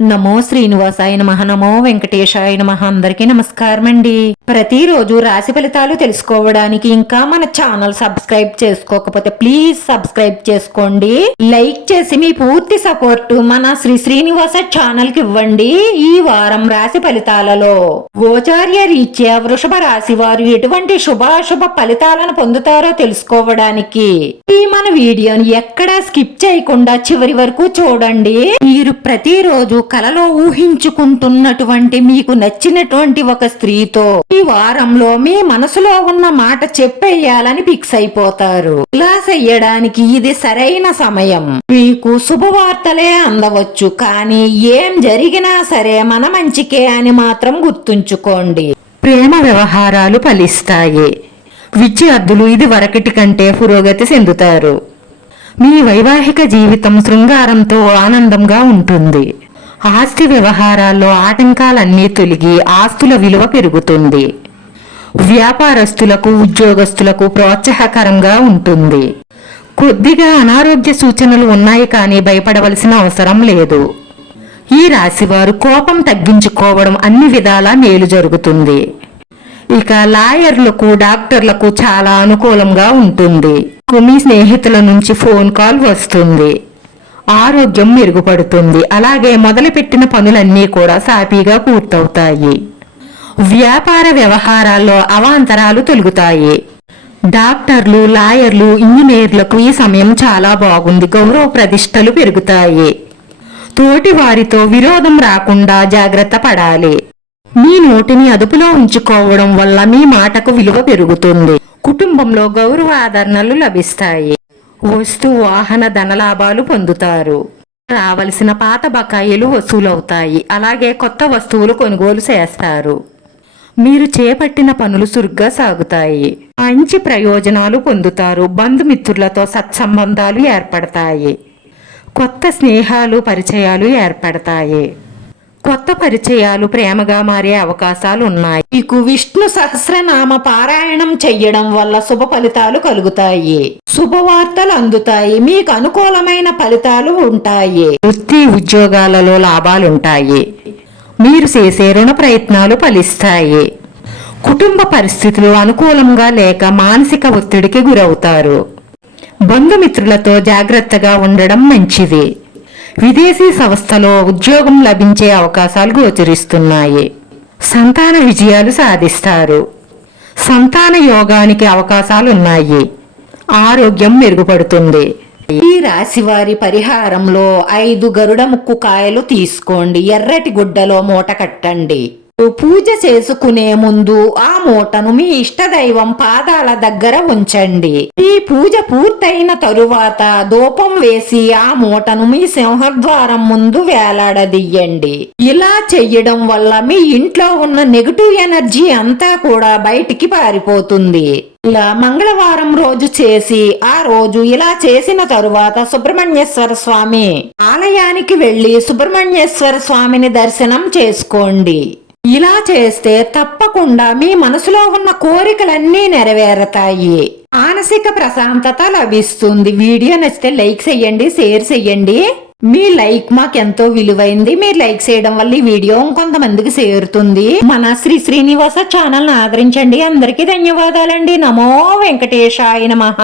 నమో శ్రీనివాసాయ నమః. నమో వెంకటేశాయ నమః. అందరికీ నమస్కారం అండి. ప్రతిరోజు రాశి ఫలితాలు తెలుసుకోవడానికి ఇంకా మన ఛానల్ సబ్స్క్రైబ్ చేసుకోకపోతే ప్లీజ్ సబ్స్క్రైబ్ చేసుకోండి. లైక్ చేసి మీ పూర్తి సపోర్ట్ మన శ్రీనివాస ఛానల్ కి ఇవ్వండి. ఈ వారం రాశి ఫలితాలలో గోచార్య రీత్యా వృషభ రాశి వారు ఎటువంటి శుభాశుభ ఫలితాలను పొందుతారో తెలుసుకోవడానికి ఈ మన వీడియోని ఎక్కడా స్కిప్ చేయకుండా చివరి వరకు చూడండి. మీరు ప్రతిరోజు కలలో ఊహించుకుంటున్నటువంటి మీకు నచ్చినటువంటి ఒక స్త్రీతో ఈ వారంలో మీ మనసులో ఉన్న మాట చెప్పేయాలని ఫిక్స్ అయిపోతారు. ఇలా చెయ్యడానికి ఇది సరైన సమయం. మీకు శుభవార్తలే అందవచ్చు, కానీ ఏం జరిగినా సరే మన మంచికే అని మాత్రం గుర్తుంచుకోండి. ప్రేమ వ్యవహారాలు ఫలిస్తాయి. విద్యార్థులు ఇది వరకటి కంటే పురోగతి చెందుతారు. మీ వైవాహిక జీవితం శృంగారంతో ఆనందంగా ఉంటుంది. ఆస్తి వ్యవహారాల్లో ఆటంకాలన్నీ తొలగి ఆస్తుల విలువ పెరుగుతుంది. వ్యాపారస్తులకు ఉద్యోగస్తులకు ప్రోత్సాహకరంగా ఉంటుంది. కొద్దిగా అనారోగ్య సూచనలు ఉన్నాయి, కానీ భయపడవలసిన అవసరం లేదు. ఈ రాశివారు కోపం తగ్గించుకోవడం అన్ని విధాలా మేలు జరుగుతుంది. ఇక లాయర్లకు డాక్టర్లకు చాలా అనుకూలంగా ఉంటుంది. మీ స్నేహితుల నుంచి ఫోన్ కాల్ వస్తుంది. ఆరోగ్యం మెరుగుపడుతుంది. అలాగే మొదలుపెట్టిన పనులన్నీ కూడా సాఫీగా పూర్తవుతాయి. వ్యాపార వ్యవహారాల్లో అవాంతరాలు తొలగుతాయి. డాక్టర్లు, లాయర్లు, ఇంజనీర్లకు ఈ సమయం చాలా బాగుంది. గౌరవ ప్రతిష్టలు పెరుగుతాయి. తోటి వారితో విరోధం రాకుండా జాగ్రత్త పడాలి. మీ నోటిని అదుపులో ఉంచుకోవడం వల్ల మీ మాటకు విలువ పెరుగుతుంది. కుటుంబంలో గౌరవ ఆదరణలు లభిస్తాయి. వస్తు వాహన ధనలాభాలు పొందుతారు. రావలసిన పాత బకాయిలు వసూలవుతాయి. అలాగే కొత్త వస్తువులు కొనుగోలు చేస్తారు. మీరు చేపట్టిన పనులు చురుగ్గా సాగుతాయి. మంచి ప్రయోజనాలు పొందుతారు. బంధుమిత్రులతో సత్సంబంధాలు ఏర్పడతాయి. కొత్త స్నేహాలు, పరిచయాలు ఏర్పడతాయి. కొత్త పరిచయాలు ప్రేమగా మారే అవకాశాలు ఉన్నాయి. మీకు విష్ణు సహస్రనామ పారాయణం చెయ్యడం వల్ల శుభ ఫలితాలు కలుగుతాయి. శుభవార్తలు అందుతాయి. మీకు అనుకూలమైన ఫలితాలు ఉంటాయి. వృత్తి ఉద్యోగాలలో లాభాలుంటాయి. మీరు చేసే రుణ ప్రయత్నాలు ఫలిస్తాయి. కుటుంబ పరిస్థితులు అనుకూలంగా లేక మానసిక ఒత్తిడికి గురవుతారు. బంధుమిత్రులతో జాగ్రత్తగా ఉండడం మంచిది. విదేశీ సంస్థలో ఉద్యోగం లభించే అవకాశాలు గోచరిస్తున్నాయి. సంతాన విజయాలు సాధిస్తారు. సంతాన యోగానికి అవకాశాలున్నాయి. ఆరోగ్యం మెరుగుపడుతుంది. ఈ రాశి వారి పరిహారంలో 5 గరుడ ముక్కు కాయలు తీసుకోండి. ఎర్రటి గుడ్డలో మూట కట్టండి. పూజ చేసుకునే ముందు ఆ మూటను మీ ఇష్టదైవం పాదాల దగ్గర ఉంచండి. ఈ పూజ పూర్తయిన తరువాత ధూపం వేసి ఆ మూటను మీ సింహద్వారం ముందు వేలాడదీయండి. ఇలా చెయ్యడం వల్ల మీ ఇంట్లో ఉన్న నెగటివ్ ఎనర్జీ అంతా కూడా బయటికి పారిపోతుంది. ఇలా మంగళవారం రోజు చేసి ఆ రోజు ఇలా చేసిన తరువాత సుబ్రహ్మణ్యేశ్వర స్వామి ఆలయానికి వెళ్లి సుబ్రహ్మణ్యేశ్వర స్వామిని దర్శనం చేసుకోండి. ఇలా చేస్తే తప్పకుండా మీ మనసులో ఉన్న కోరికలన్నీ నెరవేరతాయి. మానసిక ప్రశాంతత లభిస్తుంది. వీడియో నచ్చితే లైక్ చేయండి, షేర్ చేయండి. మీ లైక్ మాకెంతో విలువైంది. మీరు లైక్ చేయడం వల్ల ఈ వీడియో కొంతమందికి చేరుతుంది. మన శ్రీనివాస ఛానల్ ఆదరించండి. అందరికీ ధన్యవాదాలండి. నమో వెంకటేశాయ నమః.